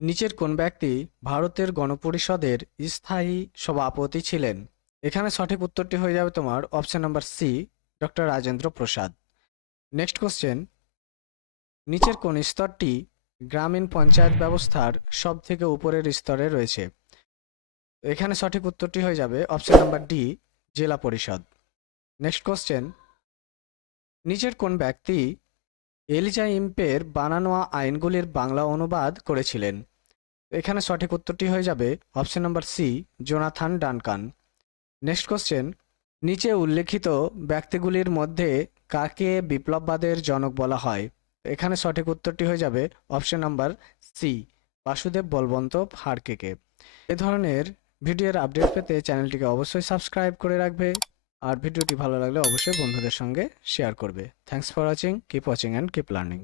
নিচের কোন ব্যক্তি ভারতের গণপরিষদের স্থায়ী সভাপতি ছিলেন? এখানে সঠিক উত্তরটি হয়ে যাবে তোমার option number C, doctor Rajendra Prasad. Next question, নিচের কোন স্তরটি গ্রামীণ পঞ্চায়েত ব্যবস্থার সব থেকে উপরের স্তরে রয়েছে? এখানে সঠিক উত্তরটি হয়ে যাবে অপশন নাম্বার ডি, জেলা পরিষদ। নেক্সট কোশ্চেন, নিচের কোন ব্যক্তি এলিজা ইম্পের বানানো আইনগুলির বাংলা অনুবাদ করেছিলেন? এখানে সঠিক উত্তরটি হয়ে যাবে option number C, Jonathan Duncan. Next question, নিচে উল্লেখিত ব্যক্তিগুলির মধ্যে কাকে বিপ্লববাদের জনক বলা হয়? এখানে সঠিক উত্তরটি হয়ে যাবে option number C, Basudeb Balwant ফাড়কেকে। এ ধরনের ভিডিওর আপডেট পেতে চ্যানেলটিকে অবশ্যই সাবস্ক্রাইব করে রাখবে, আর ভিডিওটি ভালো লাগলে অবশ্যই বন্ধুদের সঙ্গে শেয়ার করবে। Thanks for watching, keep watching and keep learning.